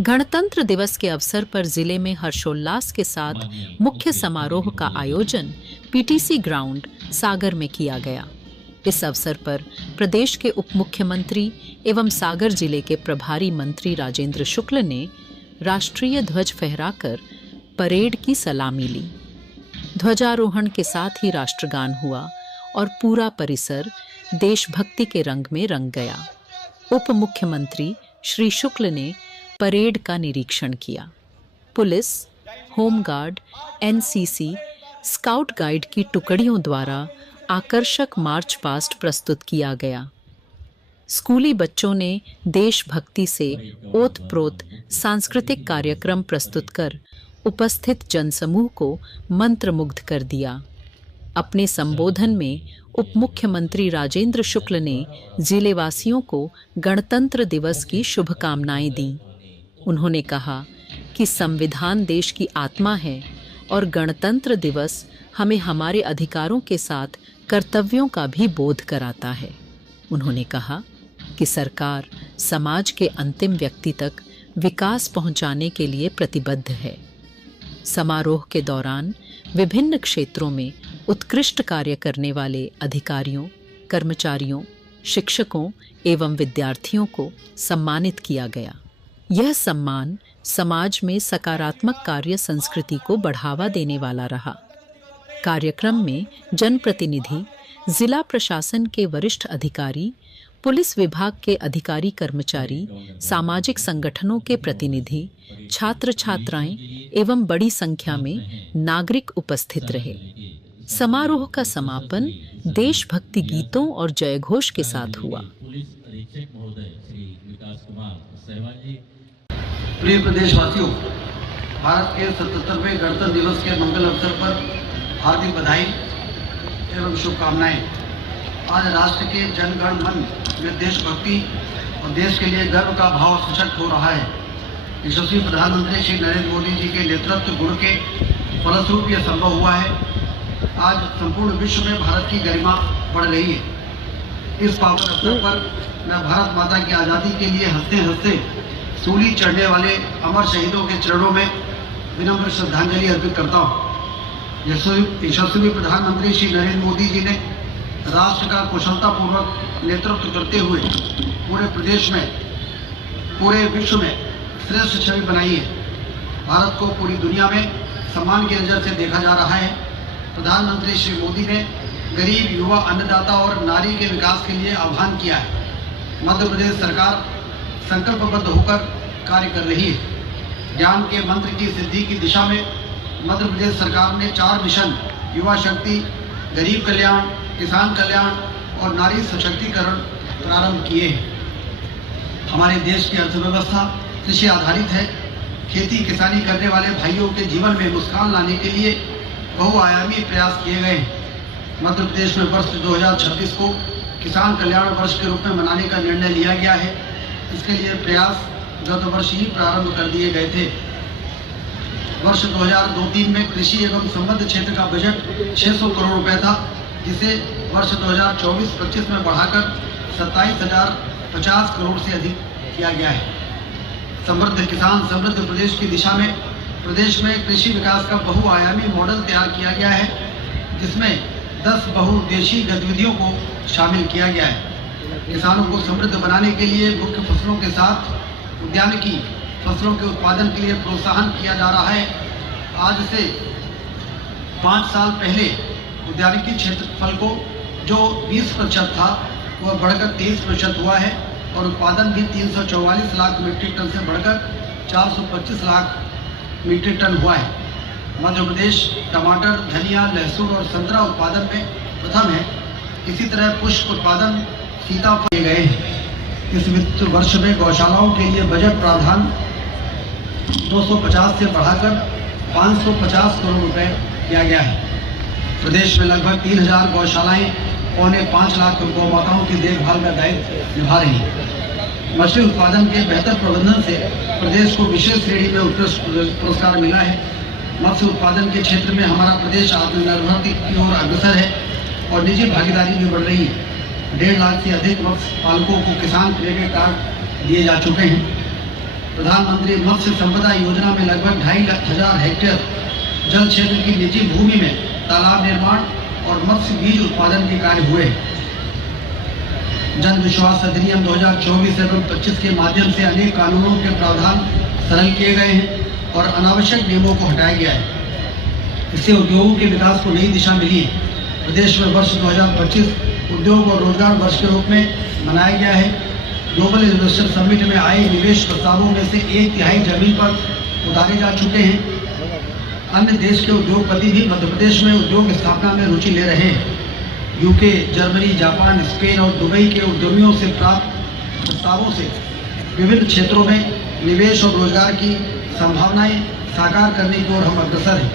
गणतंत्र दिवस के अवसर पर जिले में हर्षोल्लास के साथ मुख्य समारोह का आयोजन पीटीसी ग्राउंड सागर में किया गया। इस अवसर पर प्रदेश के उप मुख्यमंत्री एवं सागर जिले के प्रभारी मंत्री राजेंद्र शुक्ल ने राष्ट्रीय ध्वज फहराकर परेड की सलामी ली। ध्वजारोहण के साथ ही राष्ट्रगान हुआ और पूरा परिसर देशभक्ति के रंग में रंग गया। उप मुख्यमंत्री श्री शुक्ल ने परेड का निरीक्षण किया। Police, home guard, NCC, scout guide की टुकड़ियों द्वारा आकर्षक मार्च पास्ट प्रस्तुत किया गया। स्कूली बच्चों ने देशभक्ति से ओत-प्रोत सांस्कृतिक कार्यक्रम प्रस्तुत कर उपस्थित जनसमूह को मंत्रमुग्ध कर दिया। अपने संबोधन में उप मुख्यमंत्री राजेंद्र शुक्ल ने जिलेवासियों को गणतंत्र दिवस की शुभकामनाएं दी। उन्होंने कहा कि संविधान देश की आत्मा है और गणतंत्र दिवस हमें हमारे अधिकारों के साथ कर्तव्यों का भी बोध कराता है। उन्होंने कहा कि सरकार समाज के अंतिम व्यक्ति तक विकास पहुंचाने के लिए प्रतिबद्ध है। समारोह के दौरान विभिन्न क्षेत्रों में उत्कृष्ट कार्य करने वाले अधिकारियों, कर्मचारियों, शिक्षकों एवं विद्यार्थियों को सम्मानित किया गया। यह सम्मान समाज में सकारात्मक कार्य संस्कृति को बढ़ावा देने वाला रहा। कार्यक्रम में जनप्रतिनिधि, जिला प्रशासन के वरिष्ठ अधिकारी, पुलिस विभाग के अधिकारी कर्मचारी, सामाजिक संगठनों के प्रतिनिधि, छात्र छात्राएं एवं बड़ी संख्या में नागरिक उपस्थित रहे। समारोह का समापन देशभक्ति गीतों और जयघोष के साथ हुआ। प्रिय प्रदेशवासियों, भारत के 77वें गणतंत्र दिवस के मंगल अवसर पर हार्दिक बधाई एवं शुभकामनाएं। आज राष्ट्र के जनगण मन में देशभक्ति और देश के लिए गर्व का भाव सशक्त हो रहा है। यशस्वी प्रधानमंत्री श्री नरेंद्र मोदी जी के नेतृत्व गुण के फलस्वरूप यह संभव हुआ है। आज संपूर्ण विश्व में भारत की गरिमा बढ़ रही है। इस पावन अवसर पर मैं भारत माता की आज़ादी के लिए हंसते हंसते सूली चढ़ने वाले अमर शहीदों के चरणों में विनम्र श्रद्धांजलि अर्पित करता हूँ। यशस्वी प्रधानमंत्री श्री नरेंद्र मोदी जी ने राष्ट्र का कुशलतापूर्वक नेतृत्व करते हुए पूरे प्रदेश में, पूरे विश्व में श्रेष्ठ छवि बनाई है। भारत को पूरी दुनिया में सम्मान की नज़र से देखा जा रहा है। प्रधानमंत्री श्री मोदी ने गरीब, युवा, अन्नदाता और नारी के विकास के लिए आह्वान किया है। मध्य प्रदेश सरकार संकल्पबद्ध होकर कार्य कर रही है। ज्ञान के मंत्र की सिद्धि की दिशा में मध्य प्रदेश सरकार ने 4 मिशन युवा शक्ति, गरीब कल्याण, किसान कल्याण और नारी सशक्तिकरण प्रारंभ किए हैं। हमारे देश की अर्थव्यवस्था कृषि आधारित है। खेती किसानी करने वाले भाइयों के जीवन में मुस्कान लाने के लिए बहुआयामी प्रयास किए गए हैं। मध्य प्रदेश में वर्ष 2026 को किसान कल्याण वर्ष के रूप में मनाने का निर्णय लिया गया है। इसके लिए प्रयास गत वर्ष ही प्रारंभ कर दिए गए थे। वर्ष 2002-03 में कृषि एवं संबद्ध क्षेत्र का बजट 600 करोड़ रुपए था, जिसे वर्ष 2024-25 में बढ़ाकर 27,050 करोड़ से अधिक किया गया है। समृद्ध किसान समृद्ध प्रदेश की दिशा में प्रदेश में कृषि विकास का बहुआयामी मॉडल तैयार किया गया है, जिसमें 10 बहुउद्देशीय गतिविधियों को शामिल किया गया है। किसानों को समृद्ध बनाने के लिए मुख्य फसलों के साथ उद्यानिकी फसलों के उत्पादन के लिए प्रोत्साहन किया जा रहा है। आज से 5 साल पहले उद्यानिकी क्षेत्रफल को जो 20% था वह बढ़कर 23% हुआ है और उत्पादन भी 344 लाख मीट्रिक टन से बढ़कर 425 लाख मीट्रिक टन हुआ है। मध्य प्रदेश टमाटर, धनिया, लहसुन और संतरा उत्पादन में प्रथम है। इसी तरह पुष्प उत्पादन, सीताफल किए गए हैं। इस वित्त वर्ष में गौशालाओं के लिए बजट प्रावधान 250 से बढ़ाकर 550 करोड़ रुपए किया गया है। प्रदेश में लगभग 3000 गौशालाएं 5.25 लाख गौ माताओं की देखभाल का दायित्व निभा रही हैं। मछली उत्पादन के बेहतर प्रबंधन से प्रदेश को विशेष श्रेणी में उत्कृष्ट पुरस्कार मिला है। मत्स्य उत्पादन के क्षेत्र में हमारा प्रदेश आत्मनिर्भरता की ओर अग्रसर है और निजी भागीदारी भी बढ़ रही है। 1.5 लाख से अधिक मत्स्य पालकों को किसान क्रेडिट कार्ड दिए जा चुके हैं। प्रधानमंत्री मत्स्य संपदा योजना में लगभग 2,500 हेक्टेयर जल क्षेत्र की निजी भूमि में तालाब निर्माण और मत्स्य बीज उत्पादन के कार्य हुए। जन विश्वास अधिनियम 2024 एवं 25 के माध्यम से अनेक कानूनों के प्रावधान सरल किए गए हैं और अनावश्यक नियमों को हटाया गया है। इससे उद्योगों के विकास को नई दिशा मिली है। प्रदेश में वर्ष 2025 उद्योग और रोजगार वर्ष के रूप में मनाया गया है। ग्लोबल इन्वेस्टर समिट में आए निवेश प्रस्तावों में से 1/3 जमीन पर उतारे जा चुके हैं। अन्य देश के उद्योगपति भी मध्य प्रदेश में उद्योग स्थापना में रुचि ले रहे हैं। यूके, जर्मनी, जापान, स्पेन और दुबई के उद्यमियों से प्राप्त प्रस्तावों से विभिन्न क्षेत्रों में निवेश और रोजगार की संभावनाएं साकार करने की ओर हम अग्रसर हैं।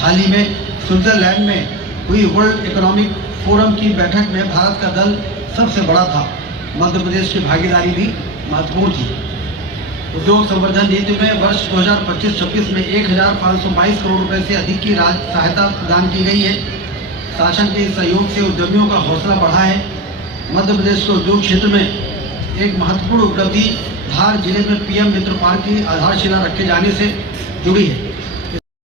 हाल ही में स्विट्जरलैंड में हुई वर्ल्ड इकोनॉमिक फोरम की बैठक में भारत का दल सबसे बड़ा था। मध्य प्रदेश की भागीदारी भी महत्वपूर्ण थी। उद्योग संवर्धन नीति में वर्ष 2025-26 में 1,522 करोड़ रुपए से अधिक की सहायता प्रदान की गई है। शासन के सहयोग से उद्यमियों का हौसला बढ़ा है। मध्य प्रदेश के उद्योग क्षेत्र में एक महत्वपूर्ण उपलब्धि धार जिले में PM मित्र पार्क की आधारशिला रखे जाने से जुड़ी है।